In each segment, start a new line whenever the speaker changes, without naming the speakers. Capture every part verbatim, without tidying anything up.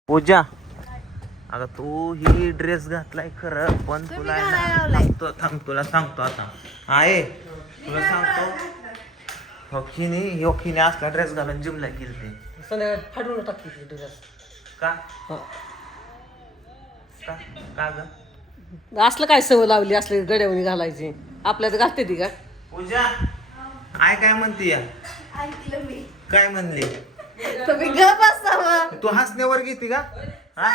पूजा, अगं तू ही ड्रेस घातलाय खरं पण तुला आहे ना, थांबतो थांब तुला सांगतो आता आहे तुला सांगतो हॉकीने हॉकीने असला ड्रेस घालून जिमला गेलते
संध्याकाळी फाडून टाकते ड्रेस
का का का ग
असलं काय सवय लावली असले गड्यावणी घालायची आपल्यात घालते ती का
पूजा आय काय म्हणते या काय म्हणली
तुम्ही ग बसावं.
तू हसण्यावर घेते का हा?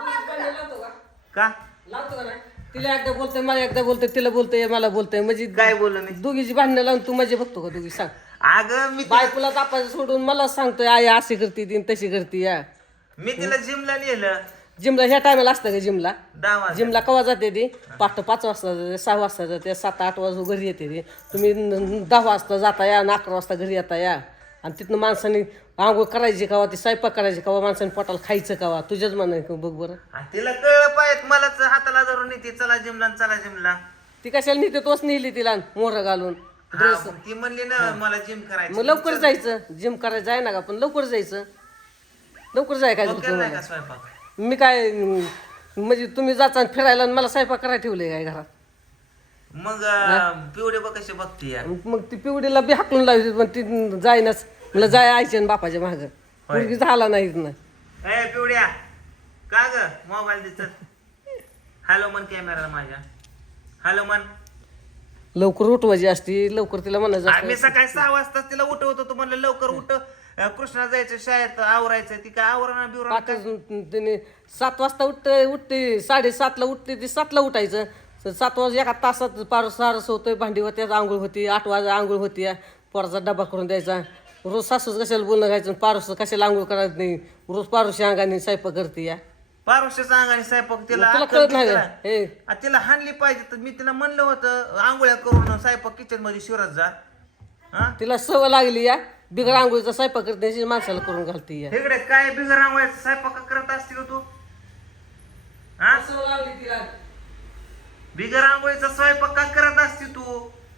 का
लावतो का नाही तिला एकदा बोलतोय मला एकदा बोलतोय तिला बोलतोय मला बोलतोय म्हणजे
काय बोललो मी
दोघीची भांडणं लावून तू माझे बघतो का दोघी सांग
अगं मी
बायकोला तापायचं सोडून मला सांगतोय आई अशी करते ती तशी करते या
मी तिला जिमला नेलं
जिमला ह्या टायमाला असतं का जिमला
दहा वाजता.
जिमला कवा जाते ती पाठ पाच वाजता जाते सहा वाजता जाते सात आठ वाजता घरी येते ती तुम्ही न- दहा वाजता जाता या आणि अकरा वाजता घरी येता या आणि तिथनं माणसाने आंघोळ करायची कवा ती स्वयंपाक करायची कवा माणसाने पोटाला खायचं कवा तुझ्याच म्हणाय बघ बरं
आणि तिला कळलं पाहिजे मलाच हाताला धरून येते चला जिमला न चला जिमला
ती कशाला नेते तोच नेली तिला मोहर घालून
हा, मग ती म्हणली ना मला जिम करायची
मग लवकर जायचं जिम करायचं जाय ना का पण लवकर जायचं लवकर जाय काय
तो
तुमचं
केलाय
मला.
का स्वयंपाक
मी काय अं, म्हणजे तुम्ही जाता फिरायला आणि मला स्वयंपाक करायला ठेवले काय घरात
मग अं, पिवडे बघ कशी बघते या
मग ती पिवडीला बी हाकलून लावली पण ती जाईनच मला जाय आईच्या आणि बापाच्या माग मुलगी झाला नाही ना
ए पिवड्या का ग मोबाईल दिसत हॅलो मन कॅमेरा माझ्या हॅलो मन
लवकर उठवायची असती लवकर तिला म्हणायचं
आम्ही
असतं.
सकाळी सहा वाजता तिला उठवत होतो म्हणलं लवकर उठ अं, कृष्णा जायचं शाळेत आवरायचं ती काय आवरण बिवरण
पाच तिने सात वाजता उठते उठते साडेसातला उठते ती सातला उठायचं स- सात वाजता एका तासात पार सारस होतोय भांडी होत्या आंघोळ होती आठ वाजता आंघोळ होती पोराचा डबा करून द्यायचा रोज सासूच कशाला बोलणं घ्यायचं पारूस कशाला आंघोळ करायचं नाही रोज पारुशी अंगाने स्वयंपाक करते या
पारुष्याचा अंगाने स्वयंपाक तिला
तुला
अक्कल
कळत नाही
तिला-
का? हे
आ, तिला हाणली पाहिजे तर मी तिला म्हणलं होतं आंघोळ्या करून स्वयंपाक किचन मध्ये शिरत जा हा
तिला सवय लागली या बिगर आंघोळीचा स्वयंपाक करते माणसाला करून घालते या
इकडे काय बिगर आंघोळ्याचा स्वयंपाक करत असते का तू हा
सवय लागली तिला
बिगर आंघोळीचा स्वयंपाक का करत असते तू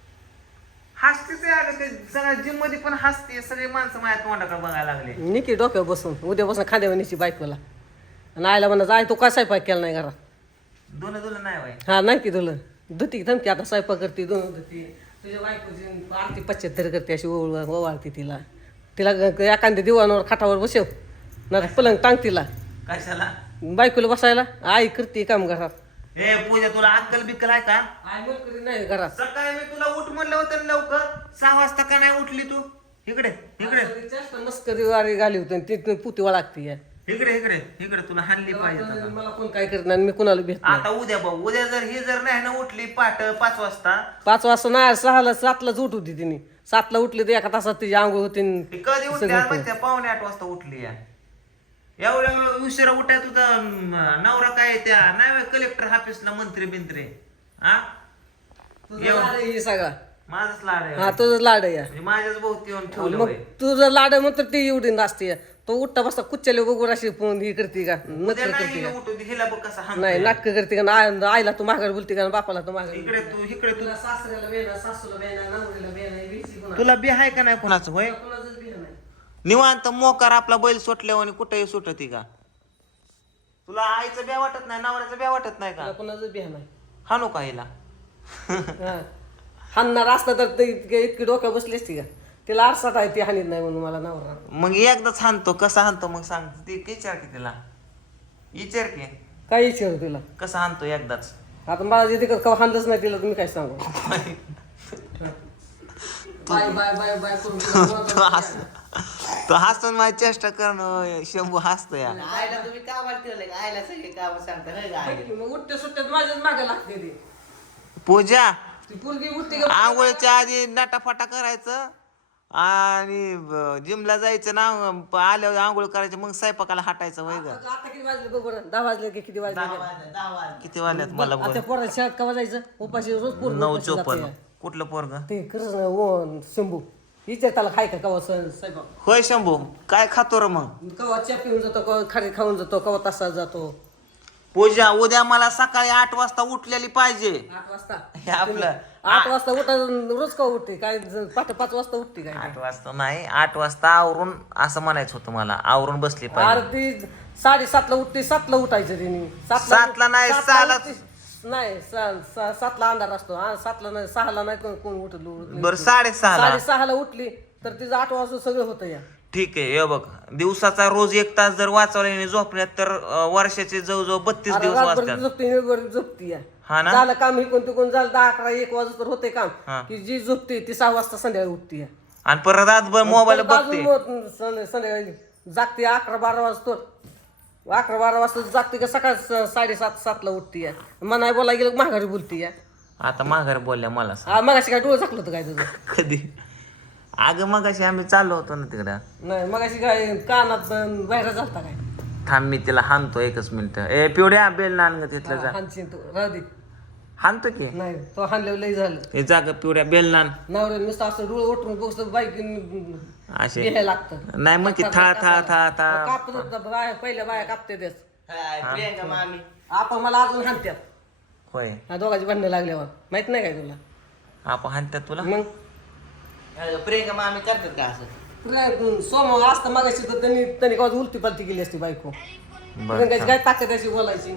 हसतेच आहे अगं ते सगळ्या जिम मध्ये पण हसते सगळे माणसं माझ्या तोंडाकडे बघायला लागले
निकी डोक्यावर बसून उद्यापासून खांद्यावर निशी बायकोला आणि आईला म्हणा जाय तू काय स्वयंपाक केला नाही घरात
दोन दोन नाही बाई
हा नाही की तुला धुती धमकी आता स्वयंपाक करते दोन धुती तुझ्या बायकोची आरती पश्चात्तर करते अशी ओळ ओवाळते तिला तिला ग- ग- एखाद्या दिवाणावर खाटावर बसव ना पलंग टांग तिला
कशाला
बायकोला बसायला आई करते काम घरात
ए पूजा तुला अक्कल बिक्कल आहे का
आई मोलकरी नाही घरात
सकाळी मी तुला उठ म्हणलं होतं ना लवकर सहा वाजता का नाही उठली तू इकडे इकडे
मस्करी वारी घाली होती आणि ती पुती वळागती या
इकडे इकडे इकडे तुला हाणली पाहिजे आता.
मला कोण काय करणार मी कुणाला भेट
आता उद्या बघ उद्या जर ही जर नाही ना उठली पाठ पाच वाजता
पाच वाजता नाही सहाला सातलाच उठ होती तिने सातला उठली तर एका तासात तिची आंघोळ होती आणि
ती कधी उठली आज माहिती आहे? पावणे आठ वाजता उठली या एवढ्या उशिरा उठाय तुझा अं, नवरा काय त्या नाही कलेक्टर ऑफिसला मंत्री बिंत्री हा
तुझा लाड आहे हे सगळा
माझाच लाड आहे
हा तुझं लाड आहे या.
म्हणजे माझ्याच भोवती येऊन ठेवलं
मग
होय.
तुझं लाड आहे म्हणतो ती एवढी नाचते तो उठता बसता कुच्च्याले बघून अशी फोन ही करते का
उद्या
नखर
नाही
करते
हिला
का
उठू दे, हिला बघ कसा
नाही
हाणतोय.
नाटक करते का ना आईला तू माघार बोलते का बापाला तू माघार
इकडे तू इकडे तू
सासऱ्याला बेना सासूला बेना नवरीला बेना भीती कोणा
तुला बी आहे का नाही कुणाचं होय
कोणाचंच बी नाही
निवांत मोकार आपला बैल सुटल्यावर आणि कुठेही सुटती का तुला आईचं ब्या वाटत नाही नवऱ्याचं ब्या वाटत नाही का
कोणाचंच बी नाही
हाणू का हिला
हा. हाणणार असता तर ते इतकी इतकी डोक्या बसली असती का तिला आरसाट आहे ती हानीत नाही म्हणून मला नवरा
मग एकदाच हाणतो कसा हाणतो मग सांग ती विचार की तिला विचार की
काय विचार तिला
कसा हाणतो एकदाच
आता मला जे तिकडं कवा हाणलंच नाही तिला तुम्ही काय सांगू बाय बाय बाय बाय करून
तू हस तू हसून माझी चेष्टा करणं शंभू हसतो या
आईला तुम्ही कामाला ठेवले का आईला सगळे काम सांगता होय का आई?
मग उठते सुट्ट्यात माझ्याच मागे लागते ती
पूजा
ती पोरगी उठते का
आंघोळीच्या आधी नाटाफाटा करायचं आणि ब- जिमला जायचं ना प- आल्यावर आंघोळ करायचं मग स्वयंपाकाला हटायचं वय ग
आता किती वाजले बघ बरं दहा वाजले की किती वाजले
दहा वाजले, दहा वाजले.
किती वाजल्यात मला बोल
आता पोराच्या शाळेत कवा जायचं उपाशी रोज पोर
नऊ चोपन्न कुठलं पोरग
ते खरंच ना ओ शंभू विचार त्याला खाय का कवा स्वयंपाक
होय शंभू काय खातो र मग
कवा च्या पिऊन जातो कवा खारी खाऊन जातो कवा तसा जातो
पूजा उद्या मला सकाळी आठ वाजता उठलेली पाहिजे.
आठ वाजता
हे आपलं
आठ वाजता उठा रोज का उठते काय पाठ पाच वाजता उठते काय
आठ वाजता नाही, आठ वाजता आवरून असं म्हणायचं होतं मला, आवरून बसली पाहिजे.
अरे ती साडेसातला उठते, सातला उठायचं तिने
सातला नाही, सहाला.
नाही सा- सा- सातला अंधार असतो हा, सातला नाही, सहाला नाही कोण कोण उठत
बरं साडेसहाला.
साडेसहाला उठली तर तिचं आठ वाजता सगळं होतं या.
ठीक आहे, हे बघ दिवसाचा रोज एक तास जर वाचवल्याने झोपण्यात तर अं, वर्षाचे जवळजवळ बत्तीस दिवस वाचतात.
झोपती झोपती या
हा ना.
झालं काम, हे कोणते कोण झालं दहा अकरा एक वाजता तर होते काम
हा.
की जी झोपते ती सहा वाजता संध्याकाळी उठते या.
आणि परत रातभर मोबाईल
परत
बघते.
अजून मग संध्या- संध्याकाळी जागते अकरा बारा वाजतो, अकरा बारा वाजता जागते का सकाळ स- साडेसात सातला उठते या. मनाय बोलायला गेलं माघारी बोलते या.
आता माघार बोलल्या मला सांग.
हा, मगाशी काय डोळं झाकलं होतं काय तुझं?
कधी अगं मगाशी आम्ही चाललो होतो ना तिकडं.
नाही मगाशी काय कानात बाहेर झालता काय?
थांब मी तिला हाणतो एकच मिनिट. ए पिवड्या बेल नान ग तिथलं जा.
हानशीन तू राहू दे.
हाणतो की
नाही तो हानल्यावर लई झालं.
हे जाग पिवड्या बेल नान
नवरे नुसतं असं डोळं उठून बघतो बाईक
असे
घ्यायला लागतं.
नाही मग की था था था था
कापत होतं बाया, पहिल्या बाया कापते तेच.
हाय, प्रियंका मामी
आपण मला अजून हाणत्यात
होय.
ह्या दोघांची भांडणं लागल्यावर माहित नाही काय तुला?
आपण हाणतात तुला.
मग
अगं, प्रियंका मामी करतात का असं?
तुला सोमवार असतं मगाशी तर त्यांनी त्यांनी काय उलटी पालटी केली असती बायको.
बरं
प्रियंकाची काय ताकद अशी बोलायची?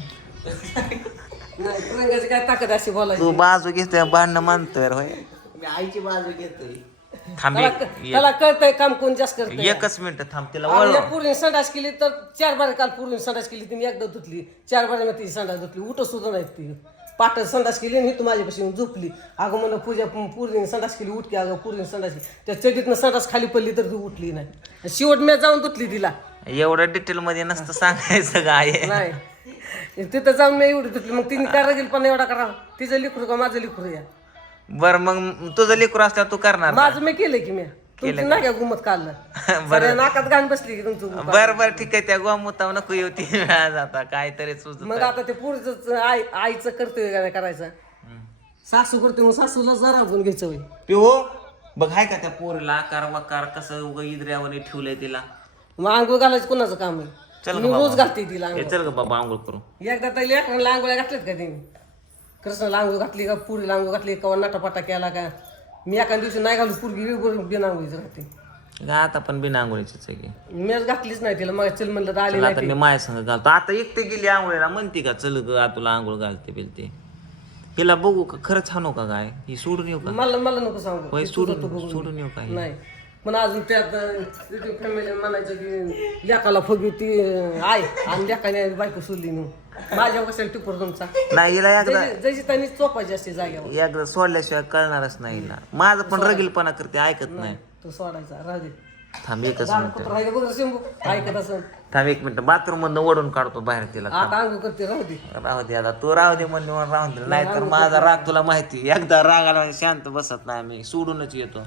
नाही प्रियंकाची काय ताकद अशी बोलायची?
तू बाजू घेतोय भांडणं मानतोय होय.
मी आईची बाजू घेतोय.
थांब
त्याला
एक-
त्याला कळतंय काम कोण जास्त करतंय.
एकच मिनिट थांब तिला
आणि
वळ.
या पोरीने संडास केली तर चार बारे काल पोरीने संडास केली तिने एकदा धुतली, चार बारे ती संडास धुतली, उठ सुद्धा नाही ती पाठ संडास केली आणि ही तू माझ्यापाशी येऊन झोपली. अगं म्हणलं पूजा पोरीने संडास केली, उठकी अगं पोरीने संडास केली, त्या चडीतनं संडास खाली पडली तर तू उठली नाही. शेवट मी जाऊन धुतली तिला.
एवढं डिटेल मध्ये नसतं सांगायचं काय.
नाही तिथं जाऊन मी एवढी धुतली, मग तिने काय गेली पण एवढा करा तिचं लिकरू का माझं लिकरू या.
बर मग तुझं लेकरू असल्यावर तू करणार का?
माझं मी केलं की मी तुमचं नाही का गुमत काढलं. बरं नाकात घाण बसली की तुमचं.
बर बर ठीक आहे, त्या गोमुताव नको येऊ तीन वेळा जाता काहीतरी सुचत.
मग आता ते पुरीच आई आईचं करतोय का नाही करायचं, सासू करते मग सासूला जरा पण घ्यायचं होय.
पिहो बघ हाय का त्या पोरीला आकार वकार कसं उगा इद्र्यावर ठेवलंय तिला.
मग आंघोळ घालायचं कोणाचं काम आहे?
चल
मी
ग
रोज
बाबा.
घालते तिला
हे
आंघोळ.
चल ग बाबा आंघोळ करू.
एकदा तर लेकरांना आंघोळ्या घातल्यात का तिने? कृष्णाला आंघोळ घातली का, पुरीला आंघोळ घातली का, नटापटा केला का? मी एका दिवशी नाही घालू पुरगी बिना आंघोळीचं राहते.
का आता पण बिना आंघोळीचीच आहे की.
मीच घातलीच नाही तिला, मग चल म्हणलं तर आली
चल
नाही
आता
ती.
मी माया संग घालतो. आता एकटे गेली आंघोळीला म्हणते का चल ग आ तुला आंघोळ घालते बिलते. हिला बघू का खरंच हाणू का काय, ही सोडून येऊ का?
मला मला नको सांगू.
होय
तू तुझं तू
सोडून
बघून
सोडून येऊ का ही?
नाही पण अजून त्यात फॅमिली म्हणायचं की लेकाला फुगी ती आई आणि लेकाने बायको सोडली नाही. माझ्या कशाला टिपूर तुमचा
नाही हिला एकदा
जशी जशी त्यांनी चोपायची असते जाग्यावर.
एकदा सोडल्याशिवाय कळणारच नाही हिला. माझं पण रगीलपणा करते, ऐकत नाही.
तो सोडायचा राहू दे.
थांब एकच
लहान
मिनिट.
कुत्रं आहे का बघ शिंबू ऐकत असं.
थांब एक मिनिट, बाथरूम मधनं ओढून काढतो बाहेर तिला.
आता अंग करते राहू दे.
राहू दे आता, तू राहू दे म्हणले म्हणून राहून दे. नाहीतर माझा राग तुला माहिती, एकदा राग आला म्हणजे शांत बसत नाही मी, सोडूनच येतो.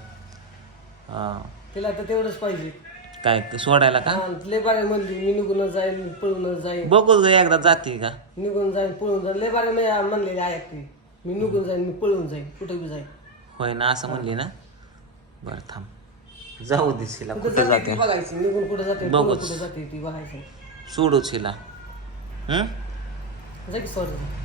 हा
तिला तर तेवढंच पाहिजे.
काय ते सोडायला का?
हा, लय बारे म्हणली मी निघून जाईन पळून जाईन,
बघू ग एकदा जाते का.
निघून जाईन पळून जाईन. लय बारे मी म्हणलेली आहे ती, मी निघून जाईन मी पळून जाईन कुठे बी जाईन.
होय ना असं म्हणली ना. बरं थांब जाऊ दे तिला
कुठं
कुठं
जाते ती
जाते,
बघायची, निघून कुठे जाते पळून
बघूच.
कुठे जाते ती बघायचं.
सोडूच हिला. हम्म
जा की सोड.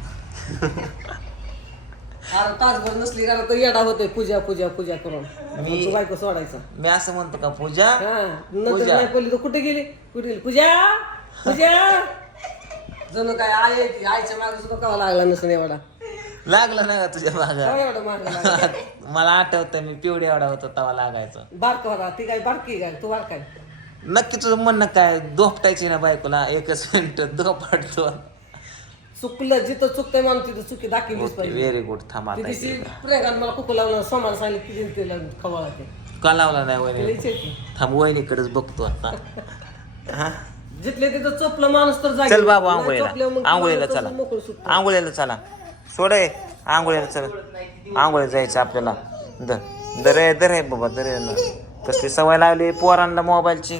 अरे तासभर नसली का तर येडा होतोय पूजा पूजा पूजा करून. तू बायको सोडायचा.
मी असं म्हणतो का पूजा.
हा नंतर नाही पडली तर कुठे गेली, कुठे गेली पूजा पूजा. जणू काय आई आहे ती, आईच्या मागे सुद्धा कवा लागला नसेल एवढा.
लागलं ना का तुझ्या मागा.
कवा एवढा मागे लागला.
मला आठवतं मी पिवडी एवढा होतो तेव्हा लागायचं.
बारका होता ती काय बारकी काय तू बारकाय.
नक्की तुझं म्हणणं काय, दोपटायची ना बायकोला एकच मिनिट दोपटतो.
चुकलं जिथं चुकतंय माणूस तिथं चुकी दाखवलीच पाहिजे.
Very good. थांब
ती
आता
दिवशी
इकडे.
प्रेगान मला कुकू लावलं सोमाला सांगितलं किती तिला खवळा ते
का लावला नाही
तिला
वहिनी.
विचारते.
थांब वहिनीकडेच बघतो आता. हा
जिथले तिथं चोपलं माणूस तर जागी.
चल बाबा
नाही चोपल्यावर मग
आंघोळीला आंघोळीला
तसंच
चला
मोकळं सुटतं.
आंघोळीला चला. सोडे आंघोळीला चल. आंघोळीला जायचं आपल्याला. दर दर दर आहे बाबा दर आहे ना. कसली सवय लागली पोरांना मोबाईलची.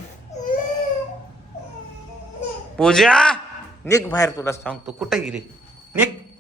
पूजा निघ बाहेर, तुला सांगतो कुठे गेली निघ.